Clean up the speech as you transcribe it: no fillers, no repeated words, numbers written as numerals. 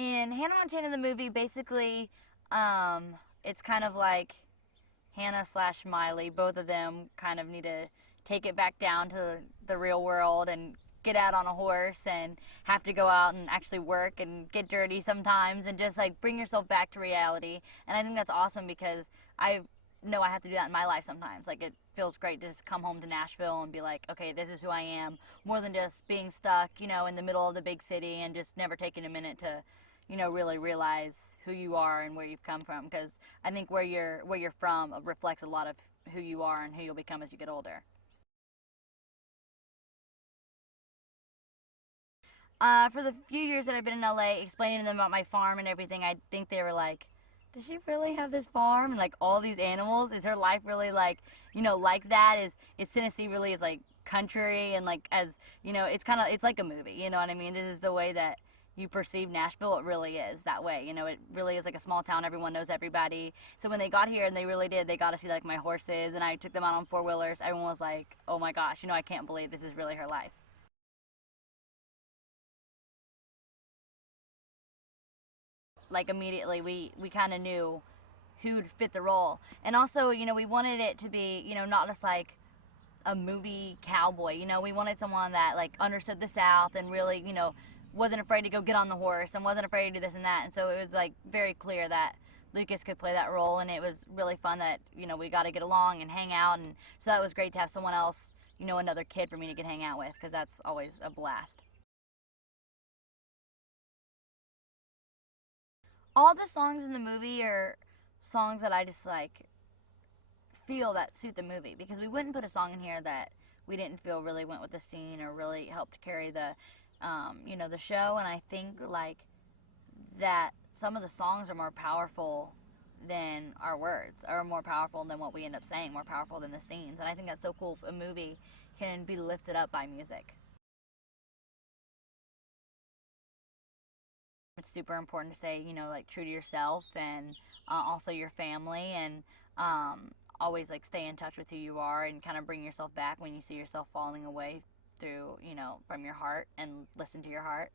In Hannah Montana the movie, basically, it's kind of like Hannah slash Miley. Both of them kind of need to take it back down to the real world and get out on a horse and have to go out and actually work and get dirty sometimes and just like bring yourself back to reality. And I think that's awesome because I know I have to do that in my life sometimes. Like, it feels great to just come home to Nashville and be like, okay, this is who I am, more than just being stuck, in the middle of the big city and just never taking a minute to really realize who you are and where you've come from, because I think where you're from reflects a lot of who you are and who you'll become as you get older. For the few years that I've been in LA, explaining to them about my farm and everything, I think they were like, does she really have this farm and like all these animals? Is her life really like, like that? Is Tennessee really is like country and like, as it's like a movie, you know what I mean? This is the way that you perceive Nashville. It really is that way. It really is like a small town. Everyone knows everybody. So when they got here, and they got to see like my horses, and I took them out on four wheelers, everyone was like, oh my gosh, I can't believe this is really her life. Like, immediately we kind of knew who'd fit the role. And also, we wanted it to be, not just like a movie cowboy. We wanted someone that like understood the South and really, wasn't afraid to go get on the horse and wasn't afraid to do this and that. And so it was like very clear that Lucas could play that role, and it was really fun that, we got to get along and hang out. And so that was great to have someone else, another kid for me to get hang out with, because that's always a blast. All the songs in the movie are songs that I just like feel that suit the movie, because we wouldn't put a song in here that we didn't feel really went with the scene or really helped carry the show. And I think like that some of the songs are more powerful than our words, are more powerful than what we end up saying, more powerful than the scenes. And I think that's so cool. A movie can be lifted up by music. It's super important to stay, like true to yourself, and also your family, and always like stay in touch with who you are and kind of bring yourself back when you see yourself falling away through, from your heart, and listen to your heart.